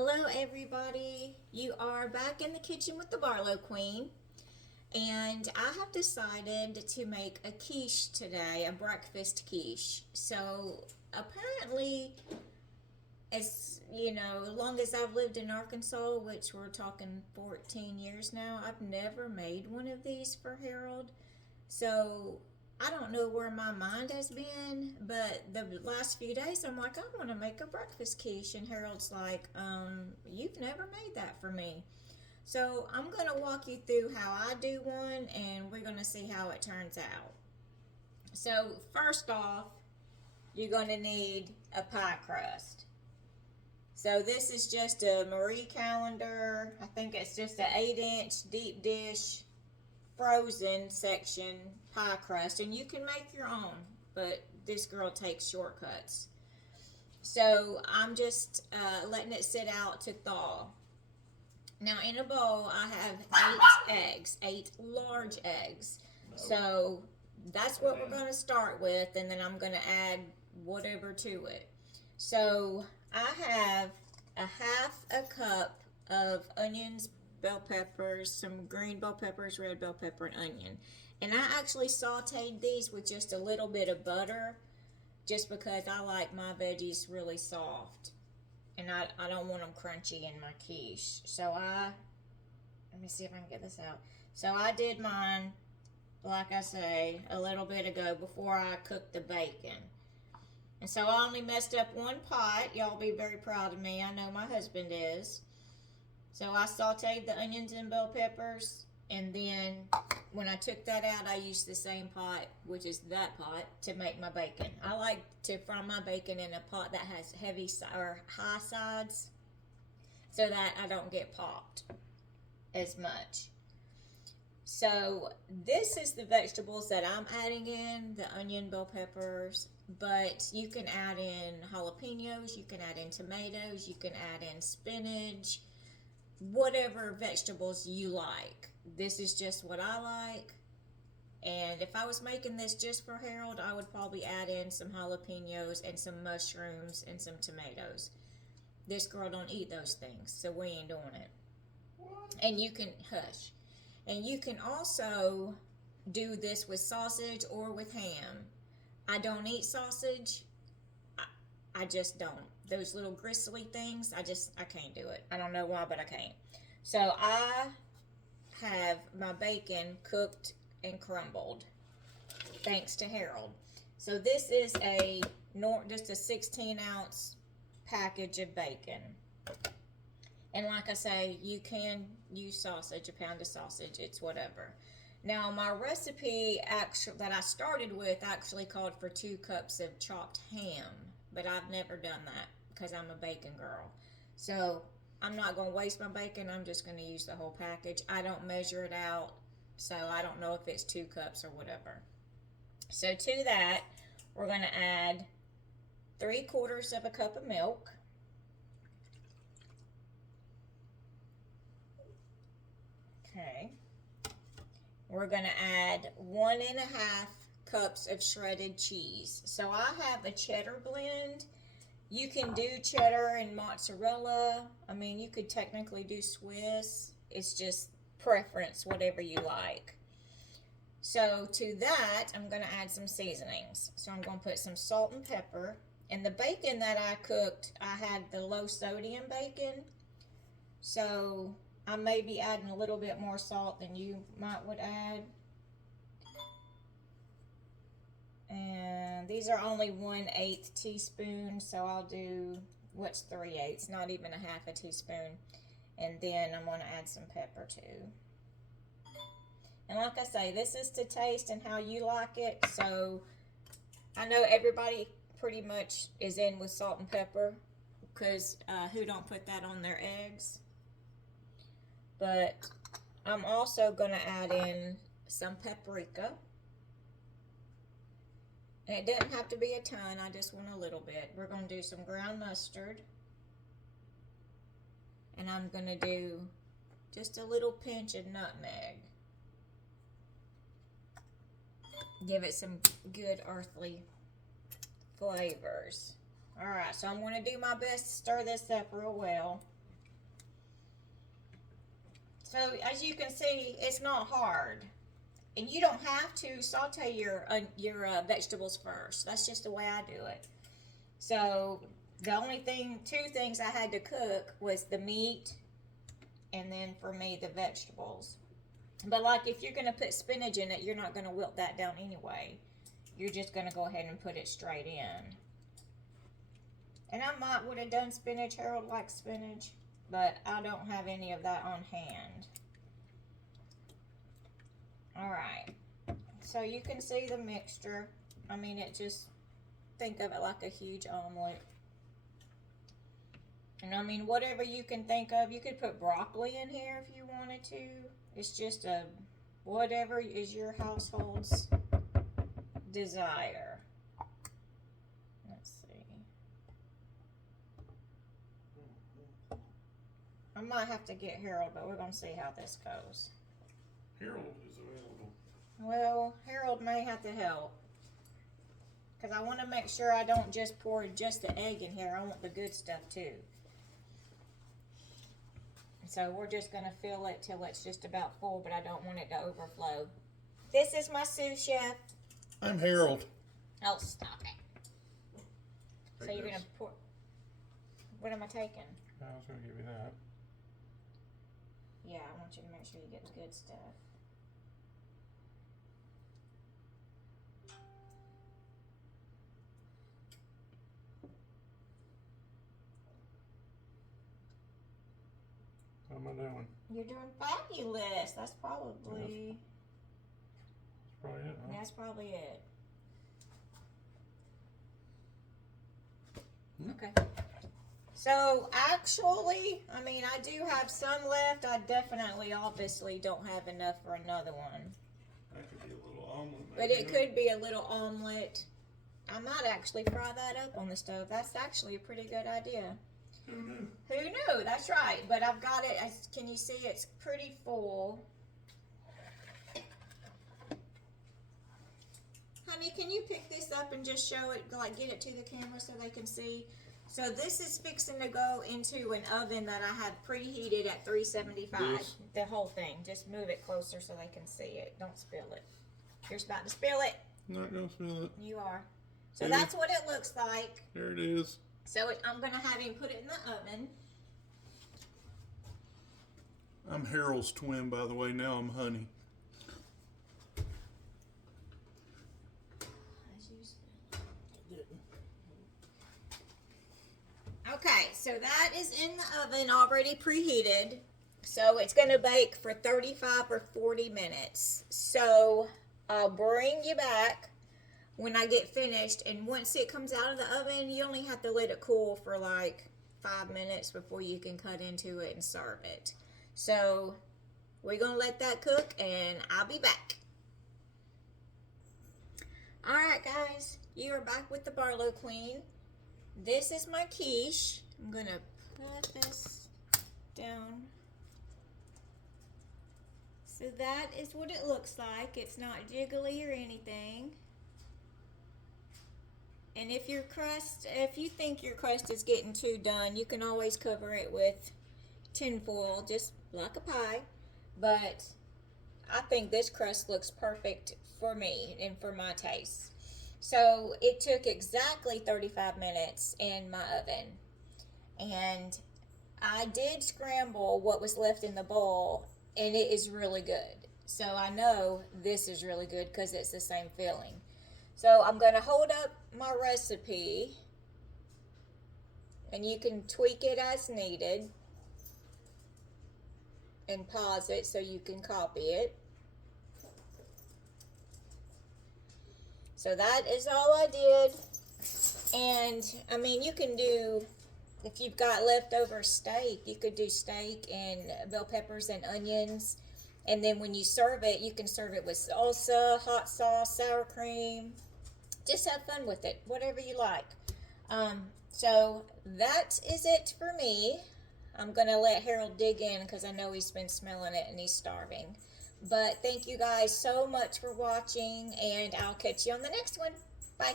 Hello, everybody. You are back in the kitchen with the Barlow Queen, and I have decided to make a quiche today, a breakfast quiche. So, apparently, as long as I've lived in Arkansas, which we're talking 14 years now, I've never made one of these for Harold. So, I don't know where my mind has been, but the last few days I'm like, I want to make a breakfast quiche. And Harold's like, you've never made that for me. So I'm going to walk you through how I do one and we're going to see how it turns out. So, first off, you're going to need a pie crust. So, this is just a Marie Callender. I think it's just an 8-inch deep dish frozen section pie crust, and you can make your own, but this girl takes shortcuts. So I'm just letting it sit out to thaw. Now in a bowl I have 8 eggs, 8 large eggs. So that's what we're going to start with, and then I'm going to add whatever to it. So I have a half a cup of onions, bell peppers, some green bell peppers, red bell pepper, and onion. And I actually sauteed these with just a little bit of butter just because I like my veggies really soft. And I don't want them crunchy in my quiche. So let me see if I can get this out. So I did mine, like I say, a little bit ago before I cooked the bacon. And so I only messed up one pot. Y'all be very proud of me. I know my husband is. So I sauteed the onions and bell peppers, and then when I took that out, I used the same pot, which is that pot, to make my bacon. I like to fry my bacon in a pot that has heavy or high sides so that I don't get popped as much. So this is the vegetables that I'm adding in, the onion, bell peppers, but you can add in jalapeños, you can add in tomatoes, you can add in spinach, whatever vegetables you like. This is just what I like. And if I was making this just for Harold, I would probably add in some jalapenos and some mushrooms and some tomatoes. This girl don't eat those things, so we ain't doing it. And you can hush. And you can also do this with sausage or with ham. I don't eat sausage. I just don't. Those little gristly things, I can't do it. I don't know why, but I can't. So I have my bacon cooked and crumbled, thanks to Harold. So this is just a 16-ounce package of bacon. And like I say, you can use sausage, a pound of sausage, it's whatever. Now my recipe that I started with actually called for 2 cups of chopped ham, but I've never done that because I'm a bacon girl. So I'm not going to waste my bacon. I'm just going to use the whole package. I don't measure it out, so I don't know if it's 2 cups or whatever. So to that, we're going to add 3/4 of a cup of milk. Okay. We're going to add 1.5 cups of shredded cheese. So I have a cheddar blend. You can do cheddar and mozzarella. I mean, you could technically do Swiss. It's just preference, whatever you like. So to that, I'm going to add some seasonings. So I'm going to put some salt and pepper. And the bacon that I cooked, I had the low sodium bacon. So I may be adding a little bit more salt than you would add. And these are only 1/8 teaspoon, so I'll do, what's 3/8? Not even a half a teaspoon. And then I'm going to add some pepper too. And like I say, this is to taste and how you like it. So I know everybody pretty much is in with salt and pepper, because who don't put that on their eggs? But I'm also going to add in some paprika. And it doesn't have to be a ton, I just want a little bit. We're going to do some ground mustard. And I'm going to do just a little pinch of nutmeg. Give it some good earthly flavors. Alright, so I'm going to do my best to stir this up real well. So as you can see, it's not hard. And you don't have to saute your vegetables first. That's just the way I do it. So the only two things I had to cook was the meat and then for me the vegetables. But like if you're going to put spinach in it, you're not going to wilt that down anyway. You're just going to go ahead and put it straight in. And I would have done spinach. Harold likes spinach, but I don't have any of that on hand. Alright, so you can see the mixture. I mean, think of it like a huge omelet. And I mean, whatever you can think of, you could put broccoli in here if you wanted to. It's just whatever is your household's desire. Let's see. I might have to get Harold, but we're going to see how this goes. Harold is available. Well, Harold may have to help. Because I want to make sure I don't just pour just the egg in here. I want the good stuff too. So we're just going to fill it till it's just about full, but I don't want it to overflow. This is my sous chef. I'm Harold. Oh, stop it. So you're going to pour... What am I taking? I was going to give you that. Yeah, I want you to make sure you get the good stuff. How am I doing? You're doing fabulous. That's probably... That's probably it, huh? That's probably it. Okay. So, actually, I mean, I do have some left. I definitely, obviously, don't have enough for another one. That could be a little omelet. But it could be a little omelet. I might actually fry that up on the stove. That's actually a pretty good idea. Who knew? Who knew? That's right. But I've got it. Can you see it's pretty full? Honey, can you pick this up and just show it, like get it to the camera so they can see? So this is fixing to go into an oven that I had preheated at 375. This? The whole thing. Just move it closer so they can see it. Don't spill it. You're about to spill it. Not gonna spill it. You are. So Here. that's what it looks like. There it is. So I'm going to have him put it in the oven. I'm Harold's twin, by the way. Now I'm Honey. Okay, so that is in the oven already preheated. So it's going to bake for 35 or 40 minutes. So I'll bring you back when I get finished. And once it comes out of the oven, you only have to let it cool for like 5 minutes before you can cut into it and serve it. So we're going to let that cook and I'll be back. Alright guys, you are back with the Barlow Queen. This is my quiche. I'm going to put this down. So that is what it looks like. It's not jiggly or anything. And if you think your crust is getting too done, you can always cover it with tin foil, just like a pie. But I think this crust looks perfect for me and for my taste. So it took exactly 35 minutes in my oven. And I did scramble what was left in the bowl, and it is really good. So I know this is really good because it's the same filling. So I'm going to hold up my recipe, and you can tweak it as needed and pause it so you can copy it. So that is all I did. And I mean, you can do, if you've got leftover steak, you could do steak and bell peppers and onions. And then when you serve it, you can serve it with salsa, hot sauce, sour cream. Just have fun with it, whatever you like. So that is it for me. I'm going to let Harold dig in because I know he's been smelling it and he's starving. But thank you guys so much for watching, and I'll catch you on the next one. Bye.